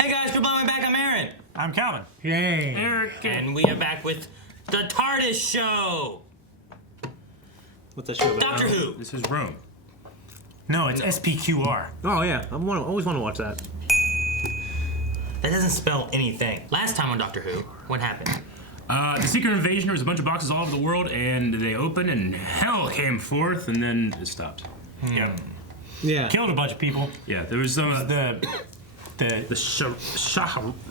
Hey guys, good morning, back. I'm Aaron. I'm Calvin. Yay. Eric. And we are back with the TARDIS Show. What's that show about? Doctor Who. This is Rome. No, it's SPQR. Oh yeah, I always want to watch that. That doesn't spell anything. Last time on Doctor Who, what happened? The secret invasion, there was a bunch of boxes all over the world, and they opened, and hell came forth, and then it stopped. Yep. Yeah. Killed a bunch of people. Yeah, there was some The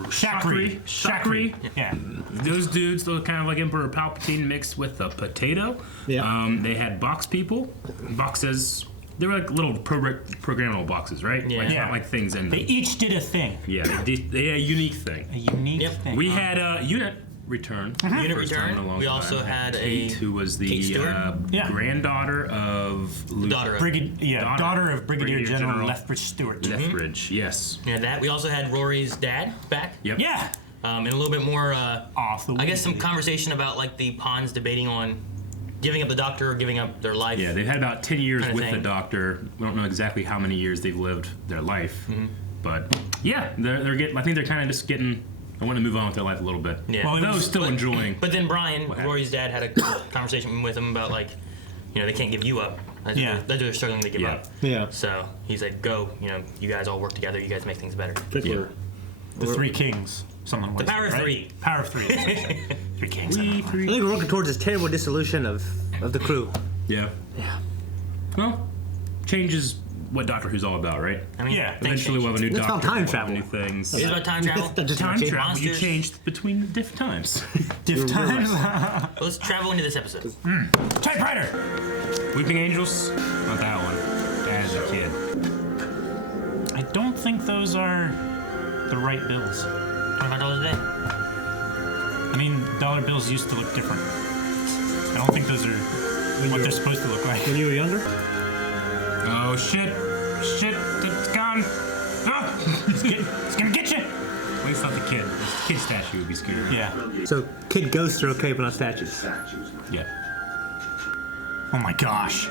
Shakri. Yeah. Those dudes, they were kind of like Emperor Palpatine mixed with a potato. Yeah. They had box people, boxes. They were like little programmable boxes, right? Yeah. Like, not like things in them. They each did a thing. Yeah, they had a unique thing. A unique thing. We had a unit return. Unit First time in a return. long We time. also had Kate, who was the Kate Stewart? granddaughter of Luke. Daughter of. daughter of Brigadier General Lethbridge Stewart. Lethbridge, yes. Yeah, that. We also had Rory's dad back. Yep. Yeah. And a little bit more, Off the I guess some conversation about like the pawns debating on giving up the Doctor or giving up their life. Yeah, they've had about 10 years Kinda with thing. the Doctor. We don't know exactly how many years they've lived their life, but yeah, they're getting. I think they're kind of just getting. I want to move on with their life a little bit. Yeah. Well, Though still enjoying. But then Brian, happened? Rory's dad, had a conversation with him about like, they can't give you up. They're struggling to give up. Yeah. So he's like, go, you guys all work together. You guys make things better. Yeah. The Three Kings. Someone The was power of right? three. Power of three. Three Kings. I think we're working towards this terrible dissolution of the crew. Yeah. Yeah. Well, change is what Doctor Who's all about, right? I mean, Yeah. things Eventually, we'll have a new It's Doctor. about time we'll have travel. New things. It is about time travel. Time travel. Monsters. You changed between the different times. Diff times. Let's travel into this episode. Typewriter. Weeping Angels. Not that one. As a kid. I don't think those are the right bills. $25 a day. I mean, dollar bills used to look different. I don't think those are what they're supposed to look like. When you were younger? Oh shit! Shit! It's gone! Ah! It's gonna get you. At least not the kid. The kid statue would be scary. Yeah. So kid ghosts are okay, but not statues. Yeah. Oh my gosh.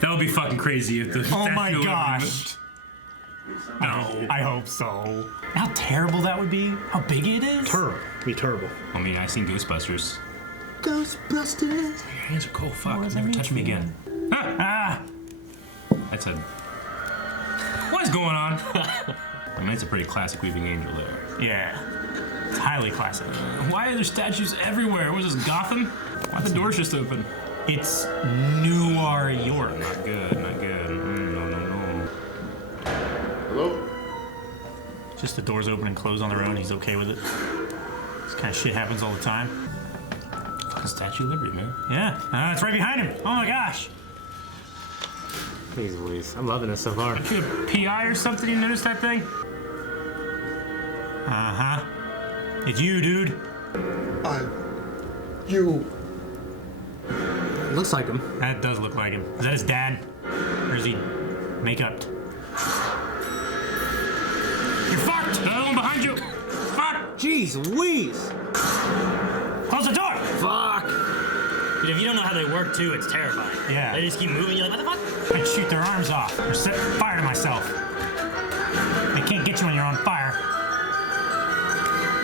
That would be fucking crazy if the Oh my statue gosh. No. I hope so. How terrible that would be. How big it is. Terrible. Be terrible. I mean, I've seen Ghostbusters. Ghostbusters. Your hands are cold. Fuck. does that Never mean touch me for you? again. Ah! Ah. That's a. What is going on? I mean, it's a pretty classic Weeping Angel there. Yeah. It's highly classic. Why are there statues everywhere? What is this, Gotham? Why the doors just open? It's Newark York. Not good. Not good. No. Hello? Just the doors open and close on their own. He's okay with it. This kind of shit happens all the time. Fucking Statue of Liberty, man. Yeah. It's right behind him. Oh my gosh. Please, Louise. I'm loving this so far. Aren't you a PI or something? You noticed that thing? Uh-huh. It's you, dude. You. Looks like him. That does look like him. Is that his dad? Or is he make-upped? You're fucked! Another one behind you! Fuck! Jeez Louise. Close the door! Fuck. Dude, if you don't know how they work too, it's terrifying. Yeah. They just keep moving. You're like, what the fuck? I'd shoot their arms off or set fire to myself. They can't get you when you're on fire.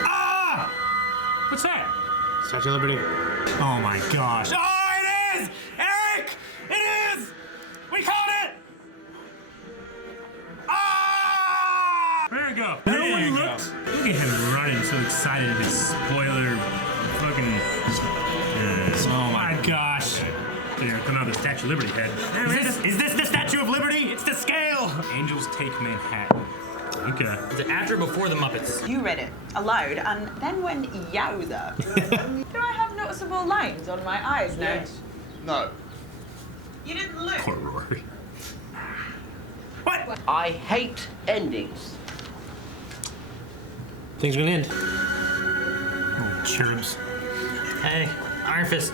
Ah! What's that? Statue of Liberty. Oh my gosh. Oh, it is! Eric! It is! We called it! Ah! There we go. There Everyone you go. looked. Look at him running, so excited at his spoiler. Fucking. Oh my gosh. Here, come out the Statue of Liberty head. Is this the Statue of Liberty? It's the scale! Angels take Manhattan. Okay. Is it after or before the Muppets? You read it aloud and then went yowza. Do I have noticeable lines on my eyes now? No. You didn't look. Poor Rory. What? I hate endings. Things are gonna end. Oh, cherubs. Hey, Iron Fist.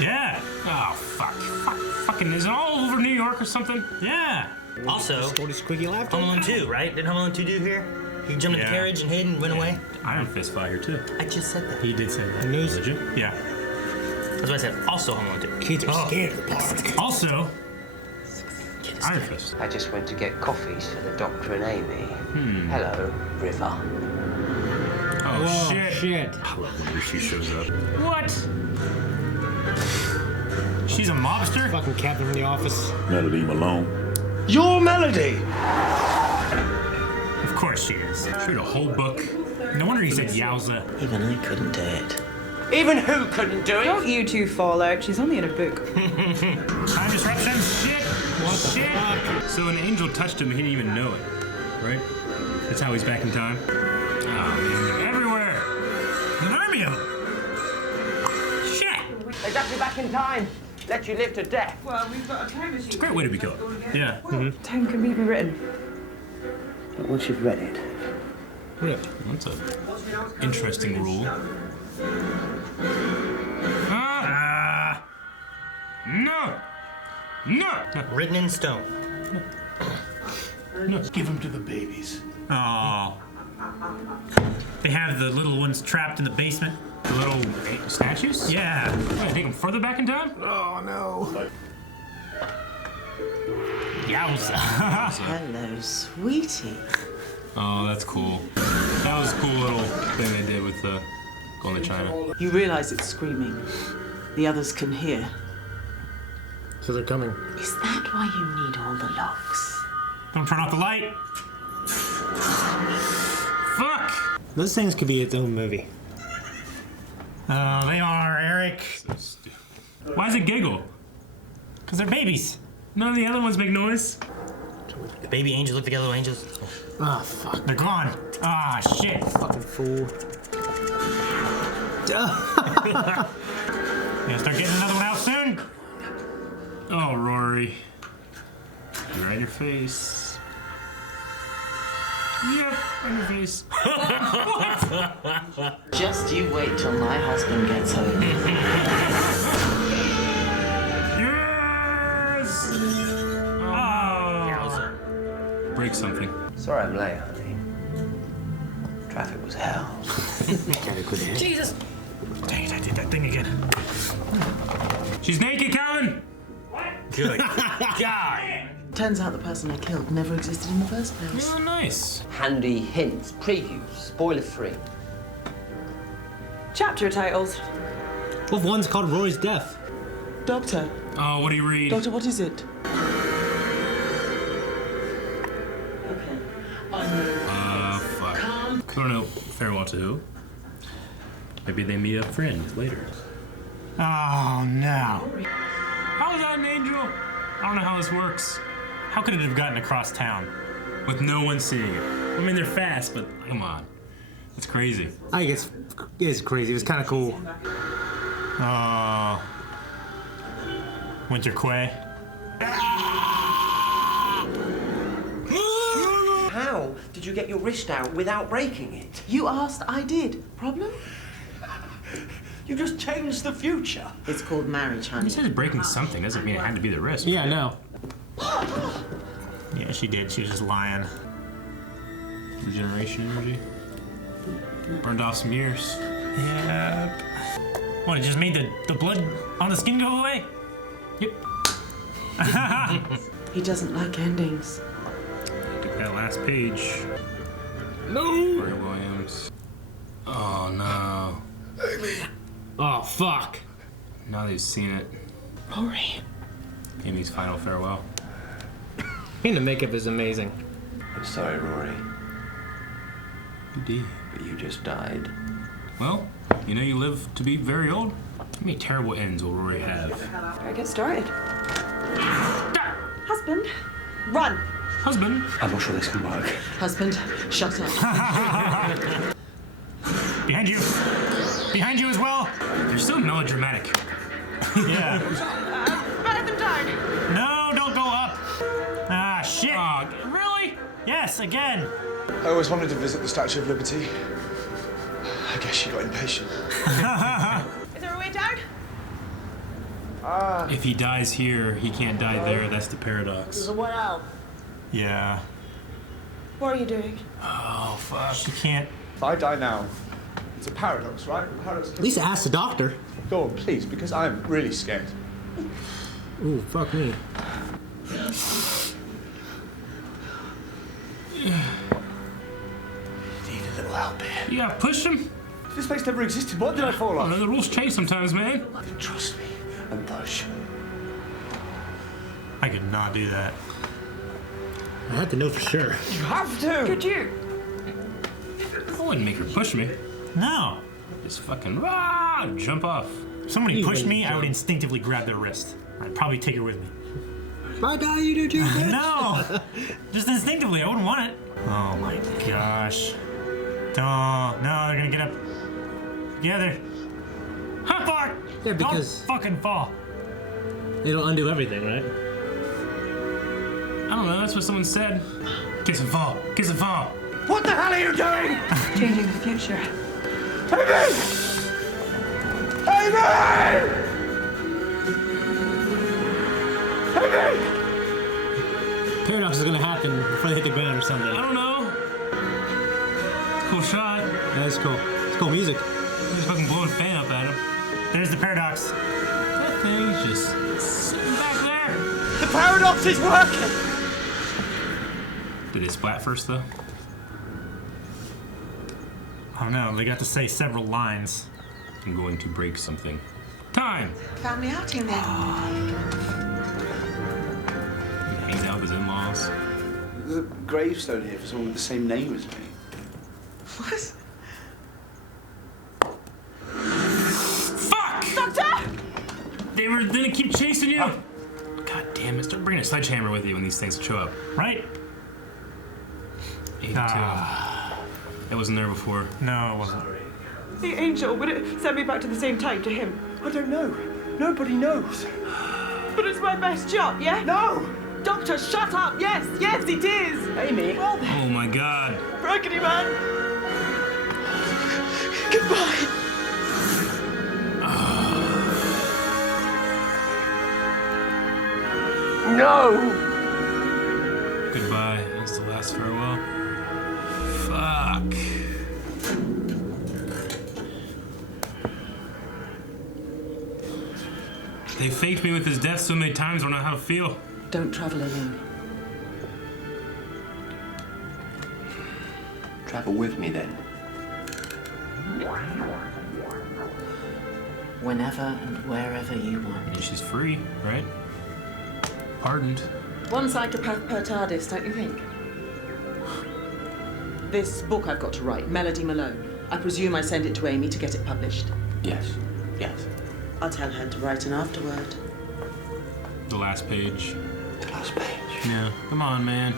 Yeah. Oh, fuck. Fucking, is it all over New York or something? Yeah. Also, Squirty squeaky laughter. Home Alone 2, right? Didn't Home Alone 2 do here? He jumped in Yeah. the carriage and hid and went away? Iron Fist fought here, too. I just said that. He did say that. News. Did you? Yeah. That's what I said. Also Home Alone 2. Kids are scared of the dark. Also, Iron Fist. I just went to get coffees for the doctor and Amy. Hello, River. Oh, Whoa, shit. shit. I love whenever she shows up. What? She's a mobster? Fucking captain from the office. Melody Malone. Your Melody! Of course she is. She read a whole book. No wonder he said yowza. Even I couldn't do it. Even who couldn't do it? Don't you two fall out. She's only in a book. Time disruption. Shit. What the fuck? So an angel touched him and he didn't even know it, right? That's how he's back in time. Oh, man, they're everywhere. An army of them. Shit. They got you back in time. Let you live to death. Well, we've got a time machine. It's a great way to be killed. Yeah. Time can be rewritten. But once you've read it, That's an interesting rule. No! No! Written in stone. Give him to the babies. Oh. They have the little ones trapped in the basement. The little statues? Yeah. What, take them further back in time? Oh, no. Yowza. hello, sweetie. Oh, that's cool. That was a cool little thing they did with going to China. You realize it's screaming. The others can hear. So they're coming. Is that why you need all the locks? Don't turn off the light. Fuck. Those things could be its own movie. Oh, they are, Eric. Why does it giggle? Because they're babies. None of the other ones make noise. The baby angels look like yellow angels. Ah, fuck. They're gone. Ah, shit. Fucking fool. Gonna start getting another one out soon. Oh, Rory. You're right in your face. Yep, on your face. Just you wait till my husband gets home. Yes! Oh. Break something. Sorry I'm late, honey. Traffic was hell. Jesus. Dang it, I did that thing again. She's naked, Calvin! Good God. Turns out the person I killed never existed in the first place. Oh, nice. Handy hints, previews, spoiler free. Chapter titles. Well, one's called Rory's Death. Doctor, Oh, what do you read? Doctor, what is it? Fuck. I don't know. Farewell to who? Maybe they meet a friend later. Oh, no. How is that an angel? I don't know how this works. How could it have gotten across town? With no one seeing it. I mean, they're fast, but come on. It's crazy. I think it's crazy. It was kind of cool. Oh. Winter Quay. How did you get your wrist out without breaking it? You asked, I did. Problem? You just changed the future. It's called marriage, honey. He says breaking something doesn't mean it had to be the wrist. Yeah, no. Yeah, she did. She was just lying. Regeneration energy. Burned off some years. Yep. What, it just made the blood on the skin go away? Yep. He doesn't like endings. Took that last page. No. Rory Williams. Oh no. Oh, fuck. Now that he's seen it. Rory. Amy's final farewell. And the makeup is amazing. I'm sorry, Rory, You did. but you just died. Well, you know you live to be very old. How many terrible ends will Rory have? Better get started. Husband, run. Husband. I'm not sure this can work. Husband, shut up. Behind you. Behind you as well. You're so melodramatic. Yeah. Better than dark. No, don't go up. Ah, shit. Oh, really? Yes, again. I always wanted to visit the Statue of Liberty. I guess she got impatient. Is there a way down? If he dies here, he can't die there. That's the paradox. Yeah. What are you doing? Oh, fuck. She can't. If I die now, it's a paradox, right? A paradox. At least ask the doctor. Go on, please, because I'm really scared. Ooh, fuck me. Need a little help here. Yeah, push him. This place never existed. Why did I fall off? Oh, the rules change sometimes, man. Trust me and push. I could not do that. I have to know for sure. You have to! Could you? I wouldn't make her push me. No. Just fucking jump off. If somebody You pushed wouldn't me, I would jump. instinctively grab their wrist. I'd probably take her with me. My guy, you do too, bitch. No! Just instinctively, I wouldn't want it. Oh my gosh. Oh, no, they're gonna get up together. Ha, fuck! Yeah, because Don't fucking fall. it'll undo everything, right? I don't know, that's what someone said. Kiss and fall. Kiss and fall. What the hell are you doing? Changing the future. Amy! Amy! Amy! Paradox is gonna happen before they hit the ground or something. I don't know. It's a cool shot. That's cool. It's cool music. Just fucking blowing a fan up at him. There's the paradox. That thing's just sitting back there. The paradox is working! Did it splat first, though? I don't know, they got to say several lines. I'm going to break something. Time! Family outing then. He hangs out with his in-laws. There's a gravestone here for someone with the same name as me. What? Fuck! Doctor! They were gonna keep chasing you! God damn it, start bringing a sledgehammer with you when these things show up. Right? 82. It wasn't there before. No, it wasn't. The angel, would it send me back to the same time to him? I don't know. Nobody knows. But it's my best shot, yeah? No! Doctor, shut up! Yes, yes, it is! Amy. Well then, Oh my god. Brackety man! Goodbye! No! Goodbye. That's the last farewell. Fuck. They faked me with his death so many times, I don't know how to feel. Don't travel alone. Travel with me then. Whenever and wherever you want. And she's free, right? Pardoned. One psychopath per TARDIS, don't you think? This book I've got to write, Melody Malone. I presume I send it to Amy to get it published. Yes. Yes. I'll tell her to write an afterword. The last page. The last page. Yeah, come on, man.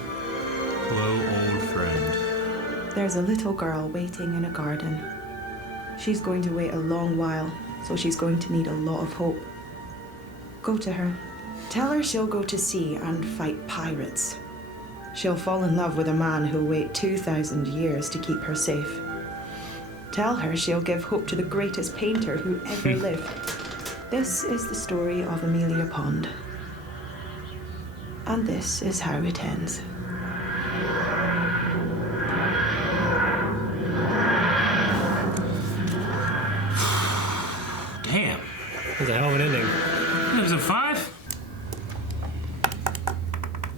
Hello, old friend. There's a little girl waiting in a garden. She's going to wait a long while, so she's going to need a lot of hope. Go to her. Tell her she'll go to sea and fight pirates. She'll fall in love with a man who'll wait 2,000 years to keep her safe. Tell her she'll give hope to the greatest painter who ever lived. This is the story of Amelia Pond. And this is how it ends. Damn. That's a hell of an ending. Episode 5?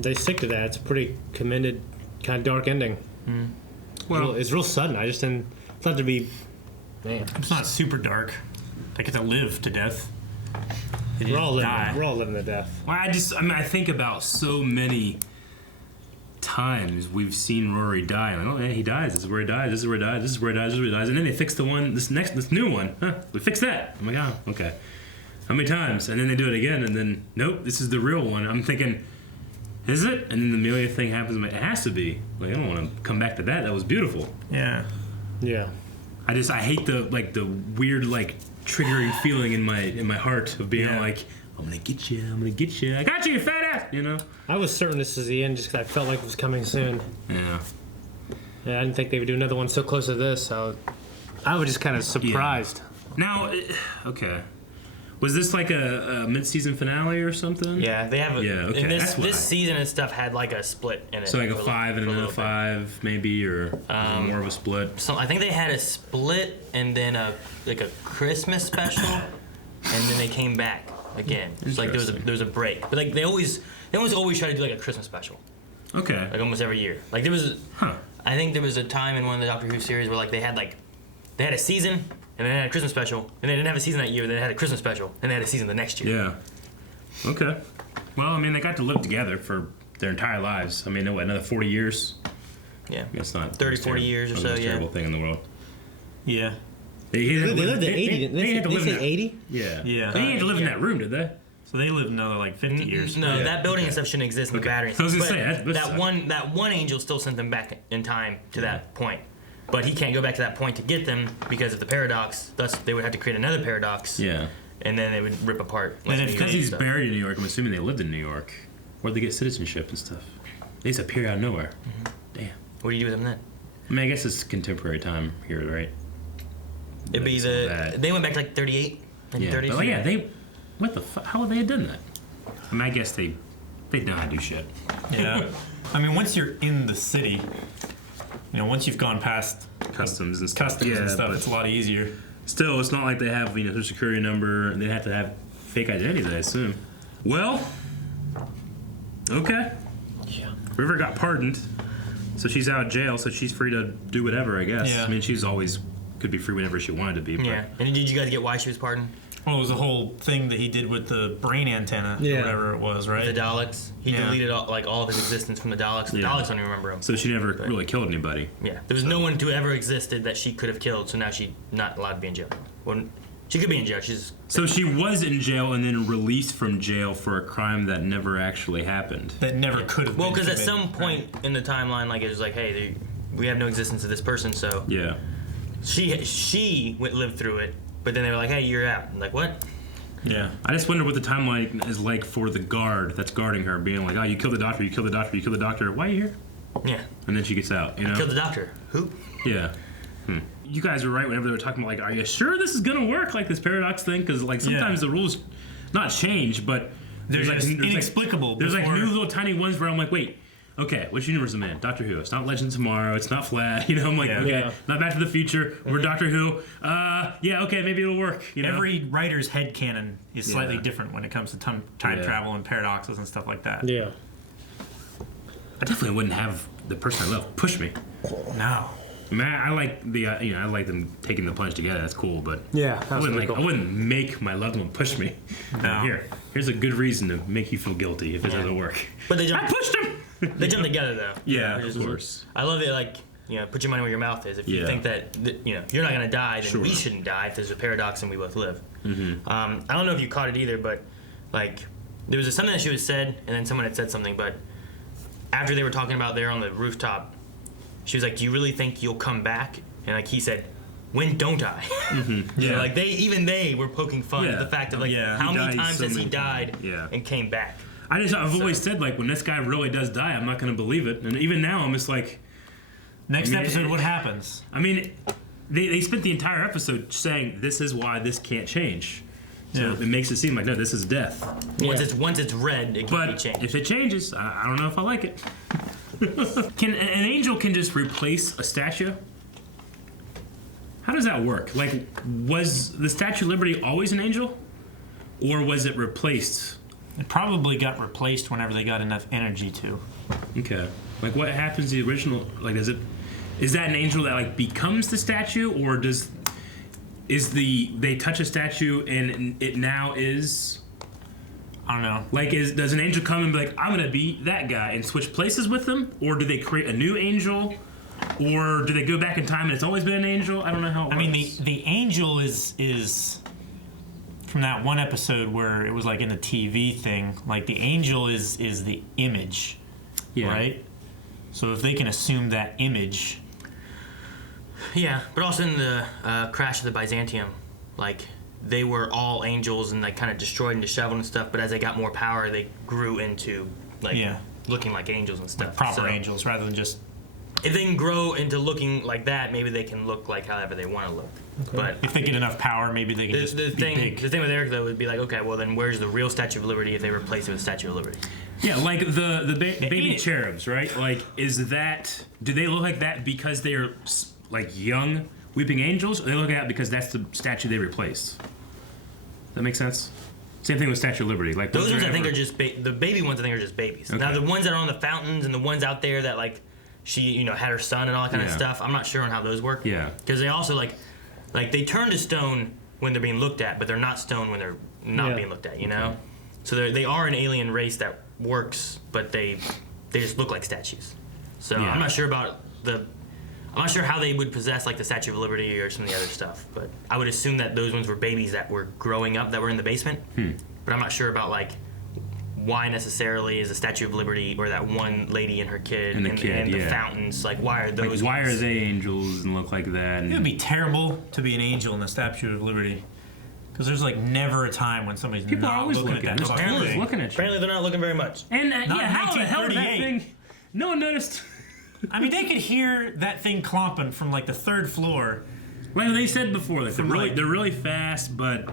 They stick to that. It's a pretty commended, kind of dark ending. Well, It's real sudden. I just didn't thought to be. Man, It's not super dark. They get to live to death. They we're all didn't living. die. We're all living to death. well, I think about so many times we've seen Rory die. Like, oh, yeah, he dies. This is where he dies. This is where he dies. This is where he dies. This is where he dies. And then they fix the one. This new one. Huh? We fixed that. I'm like, oh, okay. How many times? And then they do it again. And then nope, this is the real one. I'm thinking, is it? And then the Amelia thing happens. I'm like, it has to be. Like, I don't want to come back to that. That was beautiful. Yeah. Yeah. I hate the weird triggering feeling in my heart of being like, I'm gonna get you, I got you, you fat ass, you know. I was certain this is the end just because I felt like it was coming soon. Yeah. Yeah, I didn't think they would do another one so close to this. So I was just kind of surprised. Now, okay, was this like a mid-season finale or something? Yeah, they have. Yeah, okay, And that's why. this season and stuff had like a split in it. So like a for 5 and for another little bit. 5, maybe, or more of a split. So I think they had a split and then a Christmas special, and then they came back again. It's like there was a break, but like they always try to do like a Christmas special. Okay. Like almost every year. Like there was, I think there was a time in one of the Doctor Who series where like they had a season and then they had a Christmas special, and they didn't have a season that year. Then they had a Christmas special, and they had a season the next year. Yeah. Okay. Well, I mean, they got to live together for their entire lives. I mean, what, another 40 years? Yeah. It's not 30, 40 years or so. Most Yeah. terrible thing in the world. Yeah. They lived at 80, didn't they? They say 80? Yeah. Yeah. They had to live in that room, did they? So they lived another like 50 years. No, that building and stuff shouldn't exist in the battery. I was gonna But say, that one angel still sent them back in time to that point. But he can't go back to that point to get them because of the paradox. Thus, they would have to create another paradox. Yeah. And then it would rip apart. And because he's buried in New York, I'm assuming they lived in New York. Where'd they get citizenship and stuff? They just appear out of nowhere. Damn. What do you do with them then? I mean, I guess it's contemporary time here, right? It'd be they went back to like 38, yeah. 30s. But what the fuck? How would they have done that? I mean, I guess they know how to do shit. Yeah. I mean, once you're in the city, once you've gone past customs and stuff, it's a lot easier. Still, it's not like they have social security number and they have to have fake identities, I assume. Well, okay. Yeah. River got pardoned, so she's out of jail, so she's free to do whatever, I guess. Yeah. I mean, she's always could be free whenever she wanted to be. But. Yeah. And did you guys get why she was pardoned? Well, it was the whole thing that he did with the brain antenna, or whatever it was, right? The Daleks. He deleted all of his existence from the Daleks. The Daleks don't even remember him. So she never really killed anybody. Yeah. There was no one who ever existed that she could have killed, so now she's not allowed to be in jail. Well, she could be in jail. So she was in jail and then released from jail for a crime that never actually happened. That never could have Well, been because at committed, some point in the timeline, like it was like, hey, we have no existence of this person, so yeah. She lived through it, but then they were like, hey, you're out. I'm like, what? Yeah. I just wonder what the timeline is like for the guard that's guarding her, being like, oh, you killed the doctor, you killed the doctor, you killed the doctor. Why are you here? Yeah. And then she gets out, Killed the doctor. Who? Yeah. You guys were right whenever they were talking about, like, are you sure this is going to work, like this paradox thing? Because, like, sometimes the rules not change, but they're inexplicable. There's like new little tiny ones where I'm like, wait, okay, which universe am I in? Doctor Who. It's not Legend of Tomorrow. It's not Flash. I'm like, okay, not Back to the Future. We're Doctor Who. Yeah, okay, maybe it'll work. Every writer's headcanon is slightly different when it comes to time travel and paradoxes and stuff like that. Yeah. I definitely wouldn't have the person I love push me. No. I mean, I like I like them taking the plunge together. That's cool, but I wouldn't make my loved one push me. No. Here's a good reason to make you feel guilty if it doesn't work. But I pushed him. They jump together though. Yeah, of course. I love it. Like put your money where your mouth is. If you think that you're not gonna die, then we shouldn't die. If there's a paradox and we both live. Mm-hmm. I don't know if you caught it either, but like there was something that she was said, and then someone had said something, but after they were talking about there on the rooftop. She was like, "Do you really think you'll come back?" And like he said, "When don't I?" Mm-hmm. Yeah. Like they were poking fun at the fact of like how many times has he died and came back. I've always said like when this guy really does die, I'm not going to believe it. And even now, I'm just like, next episode, what happens? I mean, they spent the entire episode saying this is why this can't change. So it makes it seem like no, this is death. Once it's red, it can be changed. If it changes, I don't know if I like it. Can an angel just replace a statue? How does that work? Like, was the Statue of Liberty always an angel, or was it replaced? It probably got replaced whenever they got enough energy to. Okay. Like, what happens to the original? Like, is that an angel that like becomes the statue, or they touch a statue and it now is? I don't know. Like, does an angel come and be like, I'm gonna be that guy and switch places with them, or do they create a new angel, or do they go back in time and it's always been an angel? I don't know how. It works. I mean, the angel is from that one episode where it was like in the TV thing. Like the angel is the image, right? So if they can assume that image. Yeah, but also in the crash of the Byzantium, like. They were all angels and like kind of destroyed and disheveled and stuff, but as they got more power, they grew into like looking like angels and stuff. Like proper angels rather than just. If they can grow into looking like that, maybe they can look like however they want to look. Okay. But if they get enough power, maybe they can just be big. The thing with Eric though would be like, okay, well then where's the real Statue of Liberty if they replace it with Statue of Liberty? Yeah, like the baby cherubs, right? Like, do they look like that because they're like young? Weeping angels, or they look at it because that's the statue they replaced. That makes sense? Same thing with Statue of Liberty. Like those ones I think are just the baby ones. I think are just babies. Okay. Now the ones that are on the fountains and the ones out there that like she had her son and all that kind of stuff. I'm not sure on how those work. Yeah. Because they also like they turn to stone when they're being looked at, but they're not stone when they're not being looked at. You know. So they are an alien race that works, but they just look like statues. So I'm not sure about I'm not sure how they would possess like the Statue of Liberty or some of the other stuff, but I would assume that those ones were babies that were growing up that were in the basement. But I'm not sure about like why necessarily is the Statue of Liberty or that one lady and her kid and the fountains, like why are those? Like, why are they angels and look like that? And It would be terrible to be an angel in the Statue of Liberty. Because there's like never a time when somebody's people are not always looking looking. at There's that. always looking at you. Apparently they're not looking very much. And Not how the hell did that 1938. thing? No one noticed. I mean, they could hear that thing clomping from like the 3rd floor. Like they said before, like From, they're really fast, but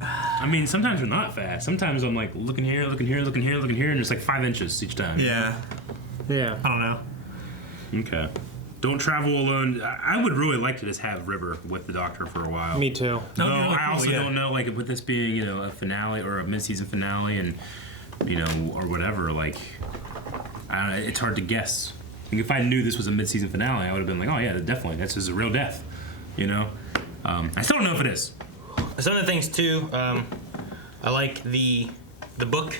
I mean sometimes they're not fast. Sometimes I'm like looking here, looking here, looking here, looking here, and it's like 5 inches each time. Yeah. Yeah. I don't know. Okay. Don't travel alone. I would really like to just have River with the Doctor for a while. Me too. That would Though be really I cool, also yeah. don't know, like with this being a finale or a mid-season finale, and or whatever. Like, it's hard to guess. Like, if I knew this was a mid-season finale, I would have been like, oh yeah, definitely, this is a real death. I still don't know if it is. Some of the things too, I like the book.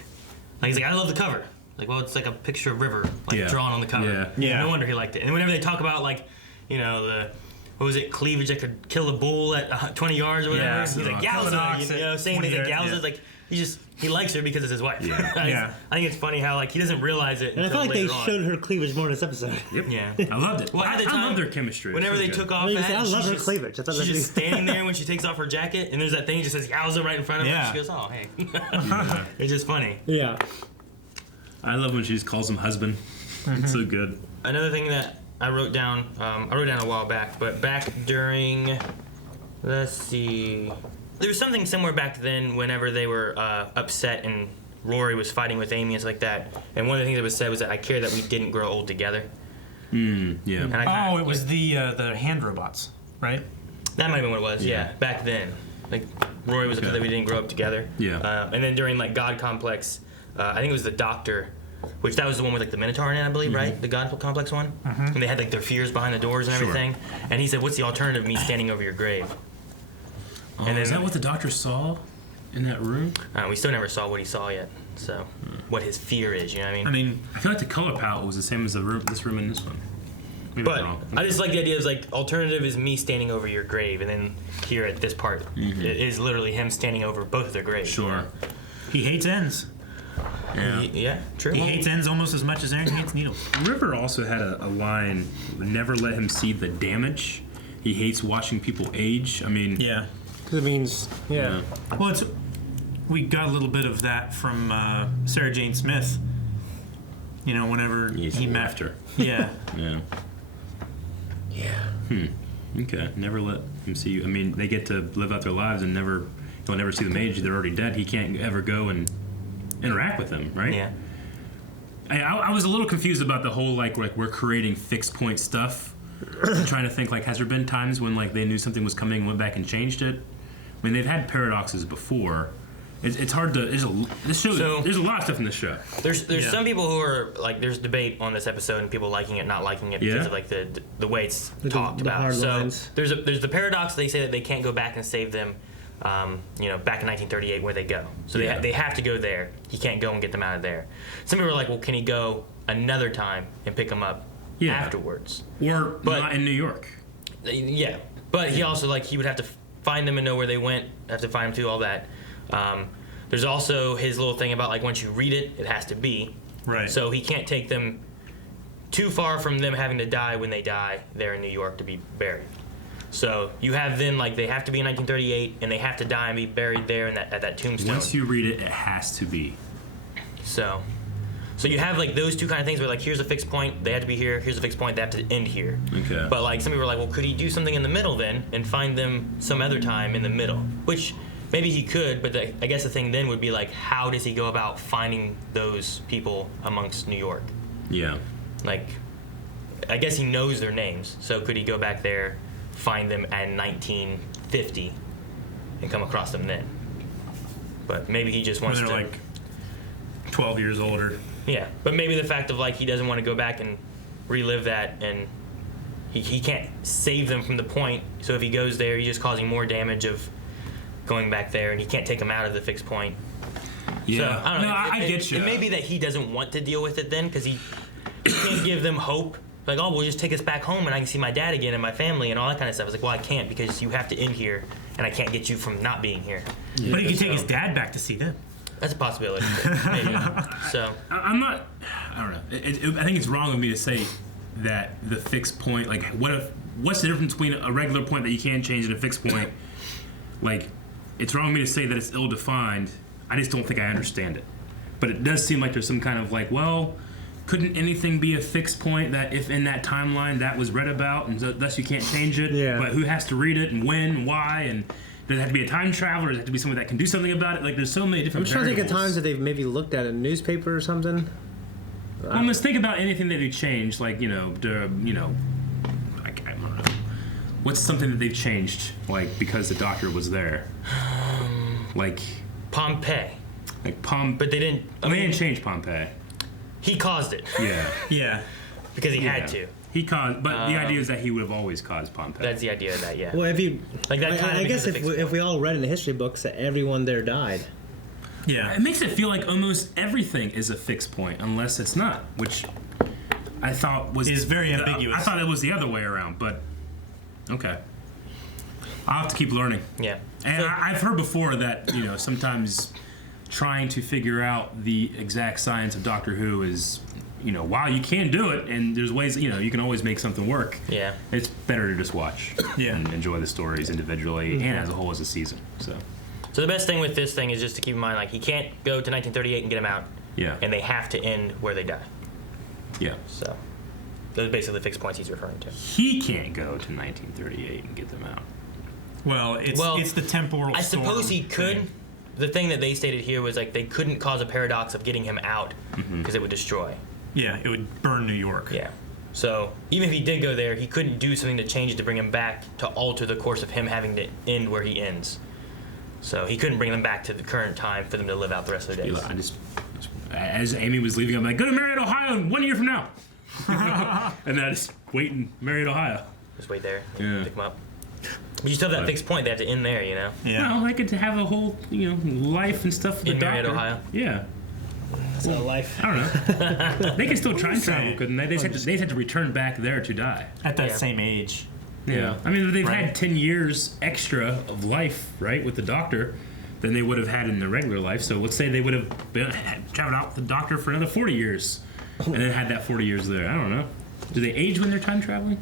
Like he's like, I love the cover. Like, well, it's like a picture of River, like drawn on the cover. Yeah. No wonder he liked it. And whenever they talk about like, the what was it, cleavage that could kill a bull at 20 yards or whatever. Yeah, He's like, Yowza, saying things like Yowza, like he likes her because it's his wife. Yeah. I think it's funny how like he doesn't realize it. And I feel like they later on. showed her cleavage more in this episode. Yep. Yeah. I loved it. Well, at the time, I love their chemistry. Whenever they took off, I that, love her just, cleavage. I thought she's that'd just be- standing there when she takes off her jacket, and there's that thing that just says Yowza right in front of her. Yeah. And she goes, oh hey. It's just funny. Yeah. I love when she just calls him husband. It's so good. Another thing that I wrote down a while back, but back during, let's see, there was something somewhere back then whenever they were upset and Rory was fighting with Amy and stuff like that. And one of the things that was said was that I care that we didn't grow old together. Yeah. And I It was the hand robots, right? That might have been what it was. Yeah, back then, like Rory was upset that we didn't grow up together. Yeah. And then during like God Complex, I think it was the Doctor, which that was the one with like the Minotaur in it, I believe, right? The God Complex one. And they had like their fears behind the doors and everything. And he said, "What's the alternative? Me standing over your grave." Oh, and then, is that what the Doctor saw in that room? We still never saw what he saw yet. So, what his fear is, you know what I mean? I mean, I feel like the color palette was the same as this room and this one. Maybe But I'm wrong. I just like the idea of like alternative is me standing over your grave, and then here at this part, it is literally him standing over both of their graves. Sure. he hates ends. Yeah. Yeah, true. He hates ends almost as much as Aaron hates needles. River also had a line, never let him see the damage. He hates watching people age. I mean, Yeah. Because it means, yeah. Well, we got a little bit of that from Sarah Jane Smith. Whenever he met her. Yeah. Yeah. Yeah. Okay. Never let him see you. I mean, they get to live out their lives and he'll never see them age. They're already dead. He can't ever go and interact with them, right? Yeah. I was a little confused about the whole like we're creating fixed point stuff. I'm trying to think, like, has there been times when like they knew something was coming and went back and changed it? I mean, they've had paradoxes before. It's hard to. There's a lot of stuff in this show. There's some people who are like, there's debate on this episode and people liking it, not liking it because of like the way it's talked about. hard So lines. there's the paradox. They say that they can't go back and save them. Back in 1938, where they go. So they have to go there. He can't go and get them out of there. Some people are like, well, can he go another time and pick them up afterwards? Or not in New York. Yeah, but he also he would have to find them and know where they went. Have to find them too. All that. There's also his little thing about like once you read it, it has to be Right. So he can't take them too far from them having to die when they die there in New York to be buried. So you have them like they have to be in 1938 and they have to die and be buried there at that tombstone. Once you read it, it has to be. So you have like those two kind of things where like here's a fixed point, they have to be here. Here's a fixed point, they have to end here. Okay. But like some people are like, well, could he do something in the middle then and find them some other time in the middle? Which maybe he could, but I guess the thing then would be like, how does he go about finding those people amongst New York? Yeah. Like, I guess he knows their names. So could he go back there, find them at 1950, and come across them then? But maybe he just When wants they're to. like 12 years older. Yeah, but maybe the fact of like he doesn't want to go back and relive that, and he can't save them from the point. So if he goes there, he's just causing more damage of going back there, and he can't take them out of the fixed point. Yeah. So, I don't know. I get you. It may be that he doesn't want to deal with it then, because he can't give them hope. Like, oh, well, just take us back home, and I can see my dad again and my family and all that kind of stuff. It's like, well, I can't because you have to end here, and I can't get you from not being here. Yeah. But he can take his dad back to see them. That's a possibility. Maybe. So I'm not. I don't know. I think it's wrong of me to say that the fixed point. Like, what's the difference between a regular point that you can change and a fixed point? Like, it's wrong of me to say that it's ill-defined. I just don't think I understand it. But it does seem like there's some kind of like, well, couldn't anything be a fixed point that if in that timeline that was read about and thus you can't change it? Yeah. But who has to read it and when and why and does it have to be a time traveler? Does it have to be someone that can do something about it? Like, there's so many I'm different trying to think of variables. times that they've maybe looked at a newspaper or something. Well, let's think about anything that they changed, like, I don't know. What's something that they've changed, like, because the doctor was there? Like Pompeii. But they didn't. They didn't change Pompeii. He caused it. Yeah. Yeah. Because he had to. He caused, but the idea is that he would have always caused Pompeii. That's the idea of that, yeah. Well, if you like that, kind I of guess becomes a fixed if we all read in the history books that everyone there died. Yeah. It makes it feel like almost everything is a fixed point, unless it's not, which I thought is very ambiguous. I thought it was the other way around, but okay. I'll have to keep learning. Yeah. And I've heard before that, sometimes trying to figure out the exact science of Doctor Who is, while you can do it, and there's ways, you can always make something work. Yeah. It's better to just watch and enjoy the stories individually and as a whole as a season. So the best thing with this thing is just to keep in mind, like, he can't go to 1938 and get them out. Yeah. And they have to end where they die. Yeah. So those are basically the fixed points he's referring to. He can't go to 1938 and get them out. Well, it's the temporal I suppose he storm could. thing. The thing that they stated here was like they couldn't cause a paradox of getting him out because it would destroy. Yeah, it would burn New York. Yeah. So even if he did go there, he couldn't do something to change it to bring him back to alter the course of him having to end where he ends. So he couldn't bring them back to the current time for them to live out the rest of their days. I just, as Amy was leaving, I'm like, go to Marietta, Ohio 1 year from now. And then I just wait in Marietta, Ohio. Just wait there. Yeah. Pick them up. But you still have that fixed point. They have to end there, Yeah. Well, I get to have a whole, life and stuff with the In doctor. Marietta, Ohio? Yeah. That's not life. I don't know. They can still time travel, couldn't they? They just had to return back there to die. At that same age. Yeah. I mean, they've had 10 years extra of life, right, with the doctor than they would have had in their regular life. So let's say they would have traveled out with the doctor for another 40 years and then had that 40 years there. I don't know. Do they age when they're time traveling?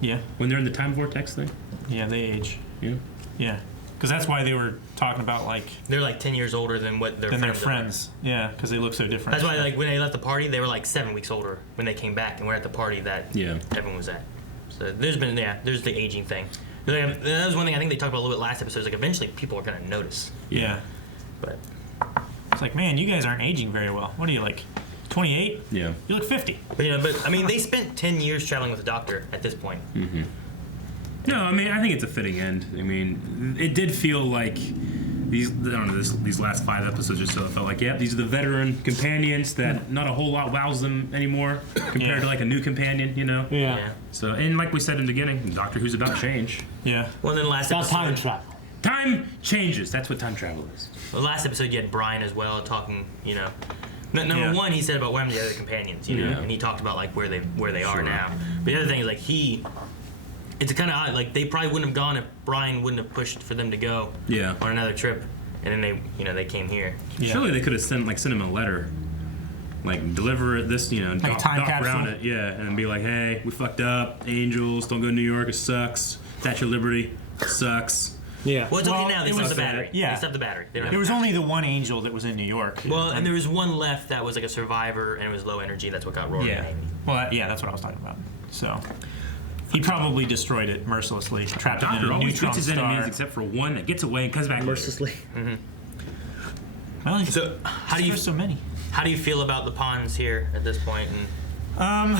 Yeah. When they're in the time vortex thing? Yeah, they age. Yeah. Yeah. Because that's why they were talking about, like... They're like 10 years older than what their friends are. Yeah, because they look so different. That's why, like, when they left the party, they were like 7 weeks older when they came back and were at the party that everyone was at. So there's the aging thing. That was one thing I think they talked about a little bit last episode. Is like eventually people are gonna notice. Yeah. But it's like, man, you guys aren't aging very well. What are you, like, 28? Yeah. You look 50. But I mean, they spent 10 years traveling with the doctor at this point. Mm-hmm. No, I mean, I think it's a fitting end. I mean, it did feel like these last 5 episodes or so, it felt like, these are the veteran companions that not a whole lot wows them anymore compared to like a new companion, Yeah. So, and like we said in the beginning, Doctor Who's about change. Yeah. Well, then last About episode, time travel. Time changes. That's what time travel is. Well, last episode you had Brian as well talking. Number one, he said about one of the other companions, and he talked about like where they are now. But the other thing is like it's kind of odd. Like they probably wouldn't have gone if Brian wouldn't have pushed for them to go on another trip, and then they came here. Yeah. Surely they could have sent him a letter, like deliver this, like dock time around capsule. it, and be like, hey, we fucked up. Angels, don't go to New York. It sucks. Statue of Liberty sucks. Yeah. Well, it's okay now. They it still have was the battery. yeah. They still have the battery. They don't There have was only the one angel that was in New York. Well, and there was one left that was like a survivor, and it was low energy. That's what got Rory and Amy. Well, that's what I was talking about. So he probably destroyed it mercilessly, trapped it in a always neutron beats his enemies star. except for one that gets away and comes back mercilessly. Well, So there's so many. How do you feel about the pawns here at this point? And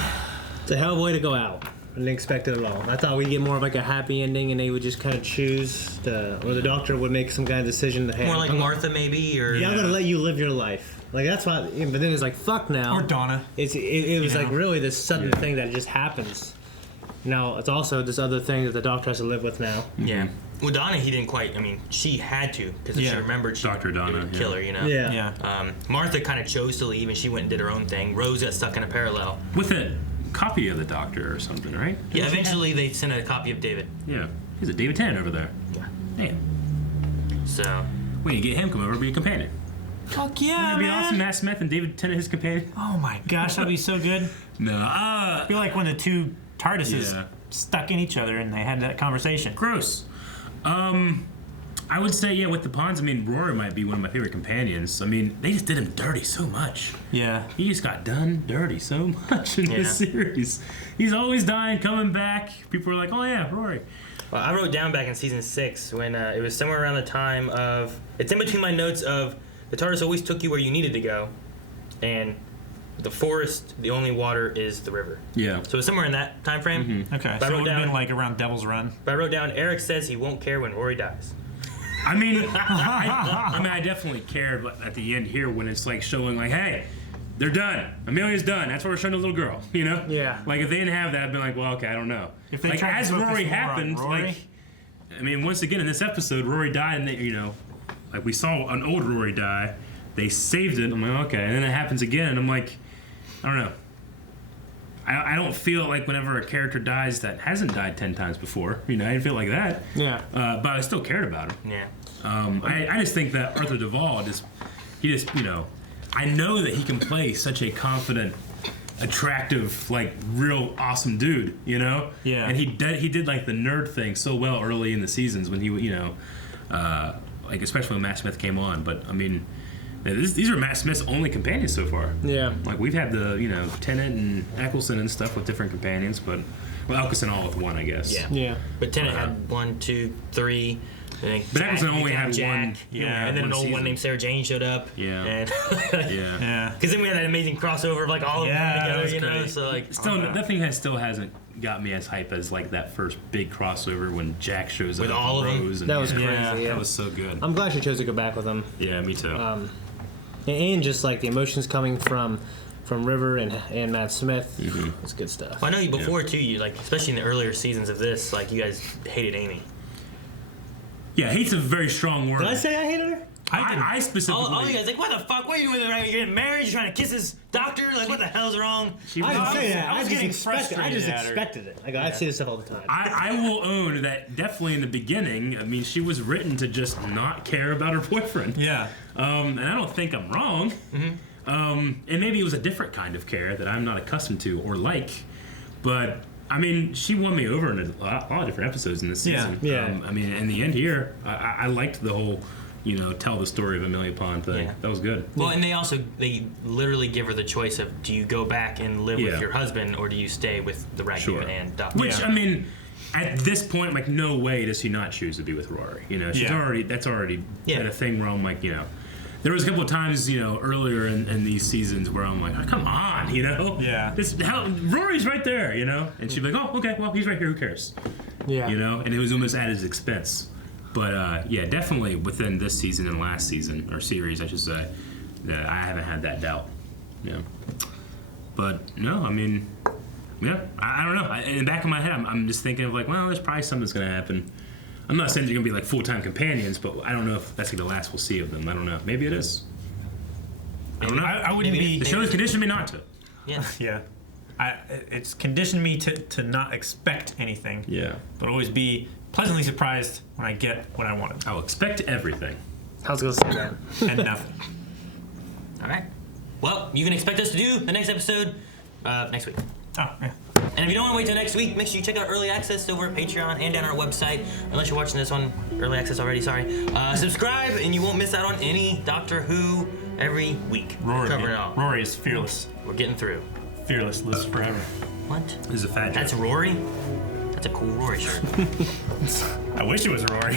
It's a hell of a way to go out. I didn't expect it at all. I thought we'd get more of like a happy ending, and they would just kind of choose or the doctor would make some kind of decision to More like Martha, maybe, or I'm gonna let you live your life. Like that's why. But then it's like fuck now. Or Donna. It was like really this sudden thing that just happens. Now it's also this other thing that the doctor has to live with now. Yeah. Well, Donna, he didn't quite. I mean, she had to because if she remembered, she Dr. Donna, would kill her. You know. Yeah. Martha kind of chose to leave, and she went and did her own thing. Rose got stuck in a parallel With a copy of the Doctor or something, right? Yeah. Eventually, they sent a copy of David. Yeah. He's a David Tennant over there. Yeah. Damn. So. We need to get him come over and be a companion. Fuck yeah, That'd be man. awesome. Matt Smith and David Tennant his companion. Oh my gosh, that'd be so good. No. I feel like when the two TARDISes stuck in each other and they had that conversation. Gross. I would say, with the Ponds, I mean, Rory might be one of my favorite companions. I mean, they just did him dirty so much. Yeah. He just got done dirty so much in this series. He's always dying, coming back. People are like, oh yeah, Rory. Well, I wrote down back in season 6 when it was somewhere around the time of. It's in between my notes of the TARDIS always took you where you needed to go, and the forest, the only water is the river. Yeah. So it's somewhere in that time frame. Mm-hmm. Okay. But So it would have been like around Devil's Run. But I wrote down Eric says he won't care when Rory dies. I mean, I definitely cared at the end here when it's like showing like, hey, they're done. Amelia's done. That's why we're showing the little girl. You know? Yeah. Like if they didn't have that, I'd be like, well, okay, I don't know. If they like tried to as focus Rory more on happened, Rory? like, I mean, once again in this episode, Rory died, and they, like we saw an old Rory die. They saved it. I'm like, okay, and then it happens again, and I'm like, I don't know. I don't feel like whenever a character dies that hasn't died 10 times before, I didn't feel like that. Yeah. But I still cared about him. Yeah. I just think that Arthur Duvall I know that he can play such a confident, attractive, like real awesome dude, Yeah. And he did like the nerd thing so well early in the seasons when he, like especially when Matt Smith came on. But I mean, these are Matt Smith's only companions so far. Yeah. Like we've had the Tennant and Eccleston and stuff with different companions, but Eccleston all with one, I guess. Yeah. Yeah. But Tennant had 1, 2, 3. But Eccleston only had Jack, one. Yeah, and then an old season. one named Sarah Jane showed up. Yeah. And Yeah. Because then we had that amazing crossover of like all of them together, So like, still, that thing still hasn't got me as hype as like that first big crossover when Jack shows up with all of them. Rose. That was crazy. Yeah. Yeah. That was so good. I'm glad she chose to go back with him. Yeah, me too. And just like the emotions coming from River and Matt Smith, it's good stuff. Well, I know you before too. You like, especially in the earlier seasons of this, like you guys hated Amy. Yeah, hate's a very strong word. Did I say I hated her? I specifically. All you guys like, what the fuck? What are you doing? You're getting married? You're trying to kiss his doctor? Like, what the hell's wrong? I didn't say that. I was getting frustrated I just at her. expected it. Like I see this stuff all the time. I will own that definitely in the beginning. I mean, she was written to just not care about her boyfriend. Yeah. And I don't think I'm wrong. And maybe it was a different kind of care that I'm not accustomed to or like. But I mean, she won me over in a lot of different episodes in this season. Yeah. I mean, in the end here, I liked the whole, tell the story of Amelia Pond thing. Yeah. That was good. Well, and they literally give her the choice of, do you go back and live with your husband, or do you stay with the Ragu and doctor? Which, I mean, at this point, like, no way does she not choose to be with Rory. That's already been a thing where I'm like, there was a couple of times, earlier in these seasons where I'm like, oh, come on, Yeah. Rory's right there, and she'd be like, oh, okay, well, he's right here, who cares? Yeah. And it was almost at his expense. But, definitely within this season and last season, or series, I should say, I haven't had that doubt. Yeah. But, no, I mean, I don't know. In the back of my head, I'm just thinking of like, well, there's probably something that's going to happen. I'm not saying they're going to be like full-time companions, but I don't know if that's like the last we'll see of them. I don't know. Maybe it is. I don't know. I wouldn't be. The show has conditioned me not to. Yeah. Yeah. It's conditioned me to not expect anything. Yeah. But always be pleasantly surprised when I get what I wanted. I'll expect everything. I was gonna say that. And nothing. All right. Well, you can expect us to do the next episode next week. Oh, yeah. And if you don't want to wait till next week, make sure you check out Early Access over at Patreon and on our website. Unless you're watching this on Early Access already, sorry. Subscribe, and you won't miss out on any Doctor Who every week. Covering it all. Rory is fearless. We're getting through. Fearless lives forever. What? This is a fat joke. That's Rory? That's a cool Rory shirt. I wish it was Rory.